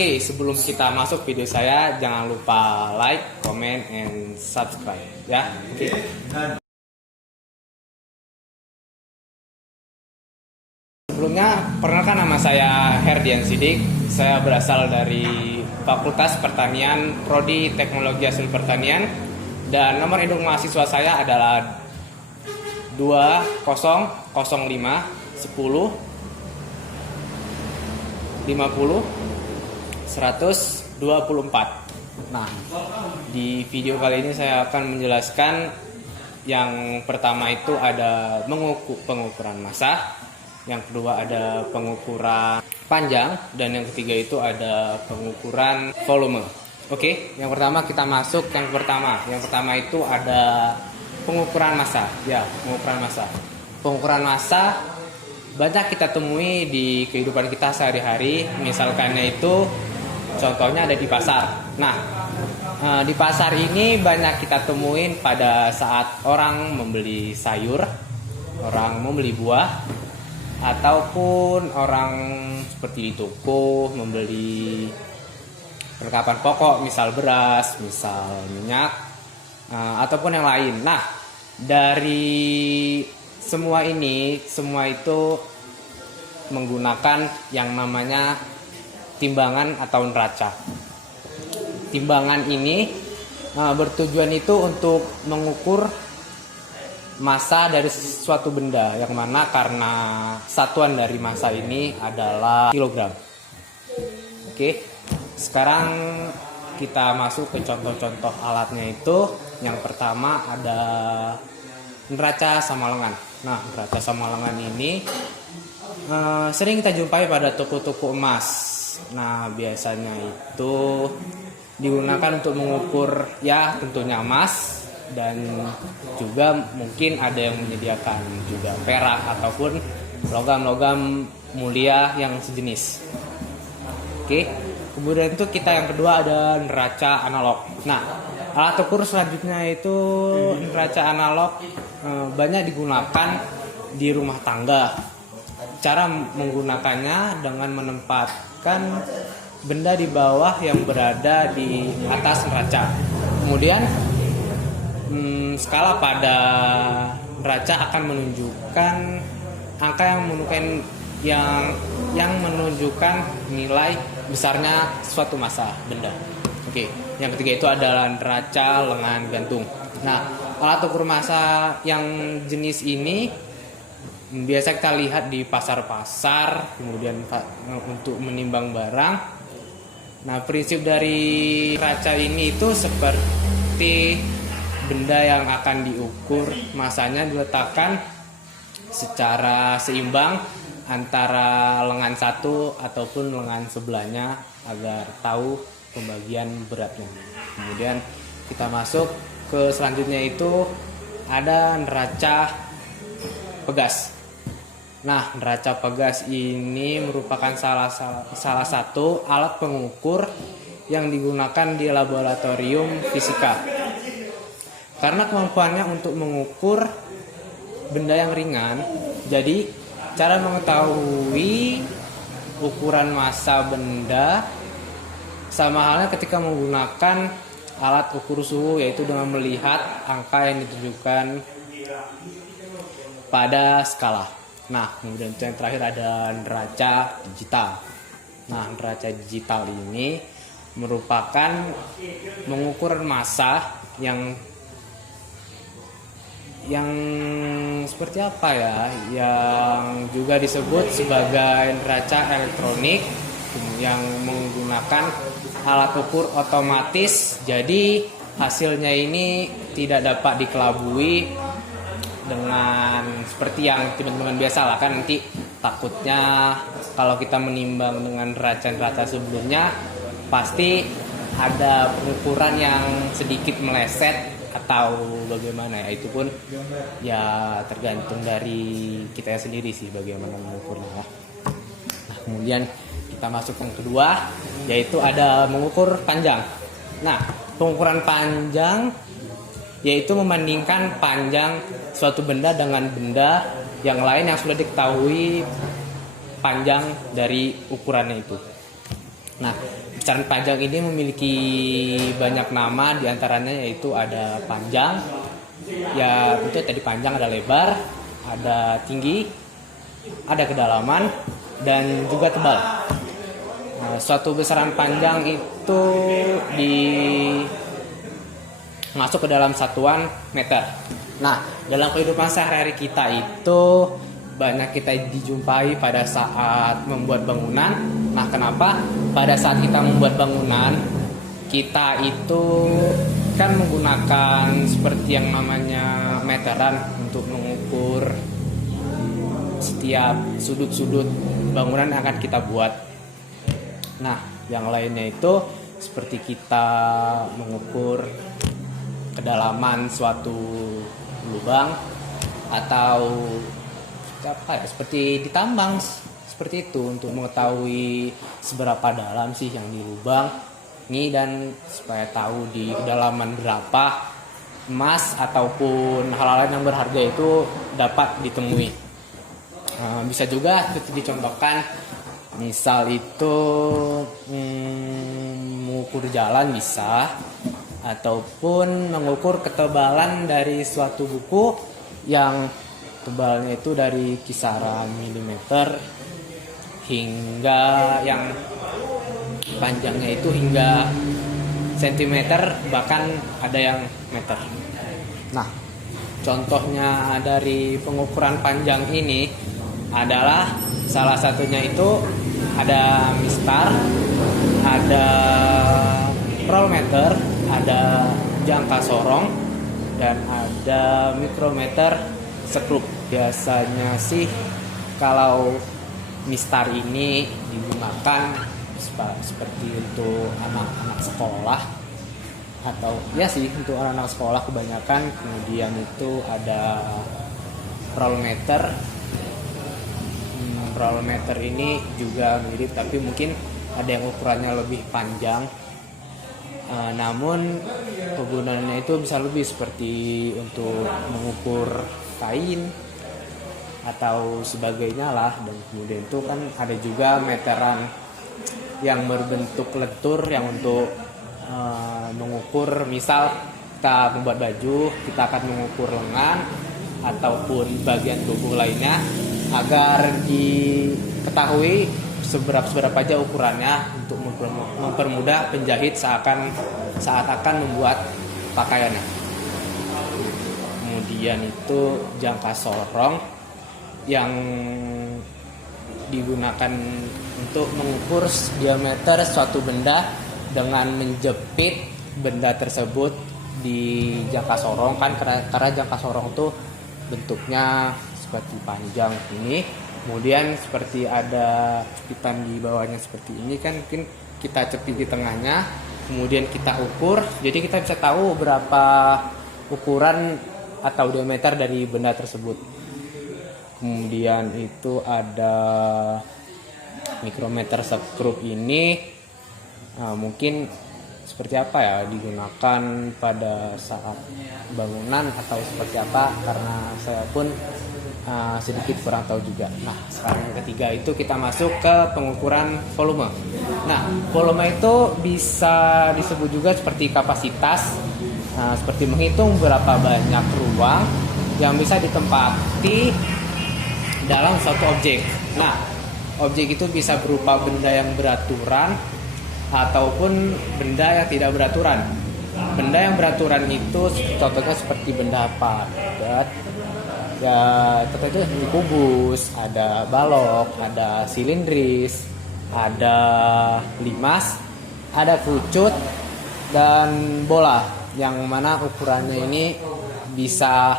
Oke, sebelum kita masuk video saya, jangan lupa like, comment, and subscribe ya. Oke. Sebelumnya, perkenalkan nama saya Herdian Sidik. Saya berasal dari Fakultas Pertanian, Prodi Teknologi Hasil Pertanian, dan nomor induk mahasiswa saya adalah 2005 10 50 124. Nah, di video kali ini saya akan menjelaskan yang pertama itu ada pengukuran massa, yang kedua ada pengukuran panjang, dan yang ketiga itu ada pengukuran volume. Oke, yang pertama kita masuk yang pertama. Yang pertama itu ada pengukuran massa. Ya, pengukuran massa. Pengukuran massa banyak kita temui di kehidupan kita sehari-hari. Misalkannya itu contohnya ada di pasar. Nah, di pasar ini banyak kita temuin pada saat orang membeli sayur, orang membeli buah, ataupun orang seperti di toko membeli perlengkapan pokok, misal beras, misal minyak, ataupun yang lain. Nah, dari semua itu menggunakan yang namanya timbangan atau neraca. Timbangan ini bertujuan itu untuk mengukur massa dari suatu benda, yang mana karena satuan dari massa ini adalah kilogram. Oke, sekarang kita masuk ke contoh-contoh alatnya itu. Yang pertama ada neraca sama lengan. Nah, neraca sama lengan ini sering kita jumpai pada toko-toko emas. Nah, biasanya itu digunakan untuk mengukur ya tentunya emas, dan juga mungkin ada yang menyediakan juga perak ataupun logam-logam mulia yang sejenis. Oke, kemudian itu kita yang kedua ada neraca analog. Nah, alat ukur selanjutnya itu neraca analog banyak digunakan di rumah tangga. Cara menggunakannya dengan menempatkan benda di bawah yang berada di atas neraca. Kemudian skala pada neraca akan menunjukkan angka yang menunjukkan nilai besarnya suatu massa benda. Oke, yang ketiga itu adalah neraca lengan gantung. Nah, alat ukur massa yang jenis ini biasa kita lihat di pasar-pasar, kemudian untuk menimbang barang. Nah, prinsip dari neraca ini itu seperti benda yang akan diukur, massanya diletakkan secara seimbang antara lengan satu ataupun lengan sebelahnya agar tahu pembagian beratnya. Kemudian kita masuk ke selanjutnya itu ada neraca pegas. Nah, neraca pegas ini merupakan salah satu alat pengukur yang digunakan di laboratorium fisika. Karena kemampuannya untuk mengukur benda yang ringan, jadi cara mengetahui ukuran massa benda sama halnya ketika menggunakan alat ukur suhu, yaitu dengan melihat angka yang ditunjukkan pada skala. Nah, kemudian yang terakhir ada neraca digital. Nah, neraca digital ini merupakan mengukur massa yang seperti apa ya? Yang juga disebut sebagai neraca elektronik yang menggunakan alat ukur otomatis. Jadi hasilnya ini tidak dapat dikelabui dengan seperti yang teman-teman biasa lah, kan nanti takutnya kalau kita menimbang dengan neraca-neraca sebelumnya pasti ada pengukuran yang sedikit meleset atau bagaimana ya. Itu pun ya tergantung dari kita sendiri sih bagaimana mengukurnya. Nah, kemudian kita masuk yang kedua, yaitu ada mengukur panjang. Nah, pengukuran panjang yaitu membandingkan panjang suatu benda dengan benda yang lain yang sudah diketahui panjang dari ukurannya itu. Nah, besaran panjang ini memiliki banyak nama, diantaranya yaitu ada panjang, ya itu tadi panjang, ada lebar, ada tinggi, ada kedalaman, dan juga tebal. Suatu besaran panjang itu masuk ke dalam satuan meter. Nah, dalam kehidupan sehari-hari kita itu banyak kita dijumpai pada saat membuat bangunan. Nah, kenapa? Pada saat kita membuat bangunan, kita itu kan menggunakan seperti yang namanya meteran untuk mengukur setiap sudut-sudut bangunan yang akan kita buat. Nah, yang lainnya itu seperti kita mengukur kedalaman suatu lubang atau seperti ditambang seperti itu untuk mengetahui seberapa dalam sih yang di lubang ini, dan supaya tahu di kedalaman berapa emas ataupun hal-hal yang berharga itu dapat ditemui. Bisa juga seperti dicontohkan, misal itu mengukur jalan bisa, ataupun mengukur ketebalan dari suatu buku yang tebalnya itu dari kisaran milimeter hingga yang panjangnya itu hingga sentimeter, bahkan ada yang meter. Nah, contohnya dari pengukuran panjang ini adalah salah satunya itu ada mistar, ada rollmeter, ada jangka sorong, dan ada mikrometer skrup. Biasanya sih kalau mistar ini digunakan seperti untuk anak-anak sekolah, atau ya sih untuk anak-anak sekolah kebanyakan. Kemudian itu ada rollmeter. Rollmeter ini juga mirip, tapi mungkin ada yang ukurannya lebih panjang. Namun kegunaannya itu bisa lebih seperti untuk mengukur kain atau sebagainya lah. Dan kemudian itu kan ada juga meteran yang berbentuk lentur yang untuk mengukur, misal kita membuat baju, kita akan mengukur lengan ataupun bagian tubuh lainnya agar diketahui seberapa aja ukurannya untuk mempermudah penjahit saat akan membuat pakaiannya. Kemudian itu jangka sorong yang digunakan untuk mengukur diameter suatu benda dengan menjepit benda tersebut di jangka sorong kan, karena jangka sorong itu bentuknya seperti panjang ini, kemudian seperti ada cepitan di bawahnya seperti ini kan, mungkin kita cepit di tengahnya, kemudian kita ukur, jadi kita bisa tahu berapa ukuran atau diameter dari benda tersebut. Kemudian itu ada mikrometer skrup ini, mungkin seperti apa ya digunakan pada saat bangunan atau seperti apa, karena saya pun sedikit kurang tahu juga. Nah, sekarang yang ketiga itu kita masuk ke pengukuran volume. Nah, volume itu bisa disebut juga seperti kapasitas, seperti menghitung berapa banyak ruang yang bisa ditempati dalam suatu objek. Nah, objek itu bisa berupa benda yang beraturan ataupun benda yang tidak beraturan. Benda yang beraturan itu contohnya seperti benda padat, ya contohnya seperti kubus, ada balok, ada silindris, ada limas, ada kerucut, dan bola, yang mana ukurannya ini bisa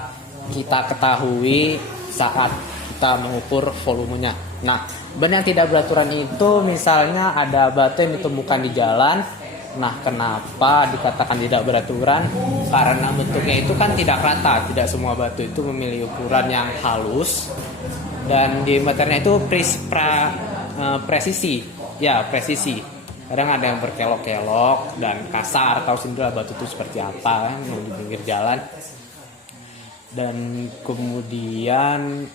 kita ketahui saat kita mengukur volumenya. Nah, benda yang tidak beraturan itu misalnya ada batu yang ditemukan di jalan. Nah, kenapa dikatakan tidak beraturan? Karena bentuknya itu kan tidak rata. Tidak semua batu itu memiliki ukuran yang halus, dan diameternya itu presisi. Ya, presisi. Kadang ada yang berkelok-kelok dan kasar, tahu sendiri batu itu seperti apa kan di pinggir jalan. Dan kemudian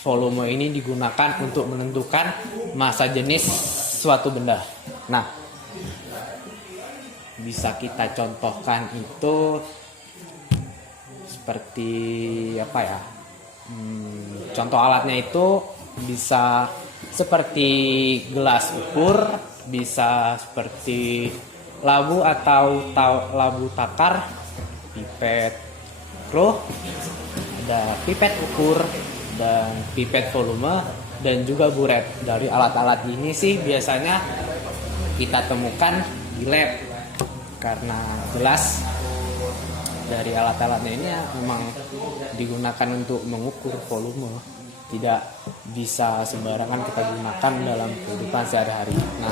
volume ini digunakan untuk menentukan massa jenis suatu benda. Nah, bisa kita contohkan itu seperti apa ya? Contoh alatnya itu bisa seperti gelas ukur, bisa seperti labu atau labu takar, pipet pro, ada pipet ukur dan pipet volume, dan juga buret. Dari alat-alat ini sih biasanya kita temukan di lab, karena jelas dari alat-alatnya ini memang digunakan untuk mengukur volume, tidak bisa sembarangan kita gunakan dalam kehidupan sehari-hari. Nah,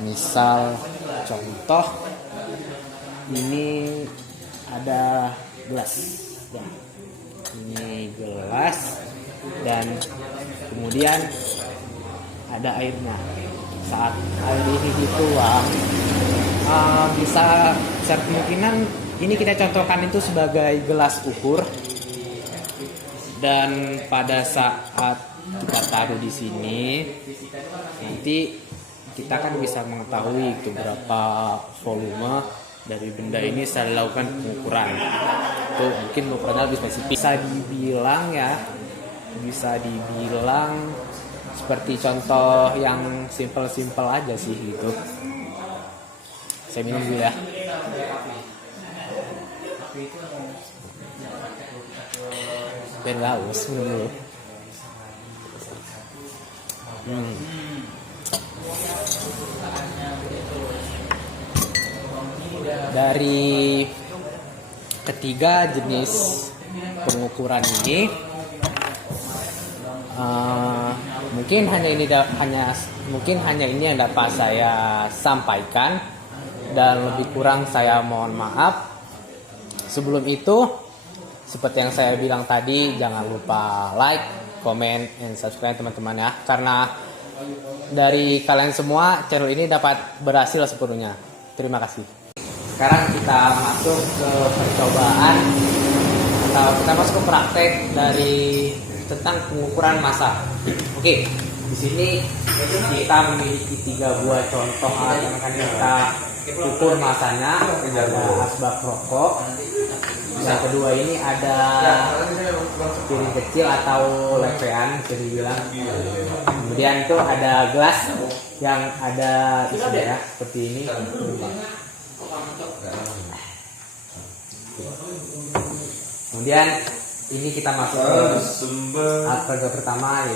misal contoh ini ada gelas, ini gelas dan kemudian ada airnya. Saat air ini dituang, bisa secara kemungkinan ini kita contohkan itu sebagai gelas ukur, dan pada saat kita taruh di sini nanti kita kan bisa mengetahui itu berapa volume dari benda ini setelah dilakukan pengukuran. Itu mungkin ukurannya lebih spesifik. Bisa dibilang seperti contoh yang simple aja sih gitu. Saya minum dulu ya. Ben haus minum dulu. Dari ketiga jenis pengukuran ini, mungkin hanya ini yang dapat saya sampaikan, dan lebih kurang saya mohon maaf. Sebelum itu, seperti yang saya bilang tadi, jangan lupa like, comment, and subscribe teman-teman ya, karena dari kalian semua channel ini dapat berhasil sepenuhnya. Terima kasih. Sekarang kita masuk ke percobaan atau kita masuk ke praktek dari tentang pengukuran massa. Oke, di sini kita memiliki 3 buah contoh alat yang akan kita ukur massanya. Ada asbak rokok. Yang kedua ini ada piring kecil atau lepean bisa dibilang. Kemudian itu ada gelas yang ada isinya ya, seperti ini. Kemudian ini kita masuk ke alat peraga pertama,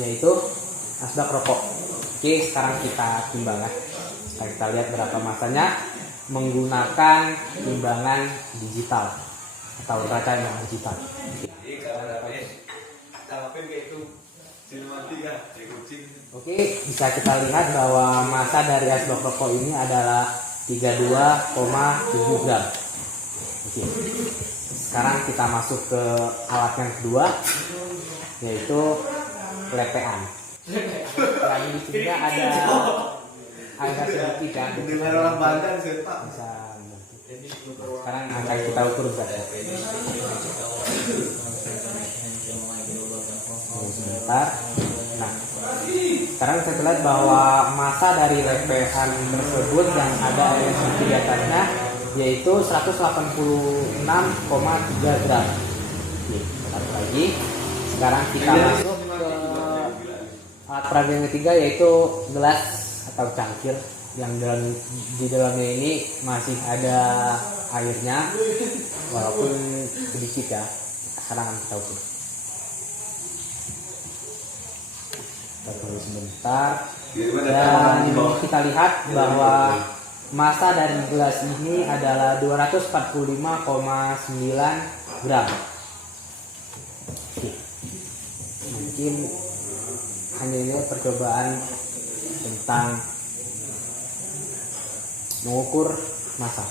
yaitu asbak rokok. Oke, sekarang kita timbang ya. Kita lihat berapa massanya menggunakan timbangan digital atau kaca yang digital. Oke, bisa kita lihat bahwa massa dari asbak rokok ini adalah 32,7 gram. Oke. Sekarang kita masuk ke alat yang kedua, yaitu lepean. Yang di sini ada agak sedikit ya. Bisa. Sekarang akan kita ukur saja. Sebentar. Nah, sekarang saya lihat bahwa massa dari lepean tersebut yang ada di atasnya yaitu 186,3 gram. Oke, satu lagi. Sekarang kita masuk ke alat peraga yang ketiga, yaitu gelas atau cangkir, yang di dalamnya ini masih ada airnya walaupun sedikit ya. Sekarang akan kita ukur. Kita tunggu sebentar. Dan kita lihat bahwa massa dari gelas ini adalah 245,9 gram. Oke. Mungkin hanya ini percobaan tentang mengukur massa.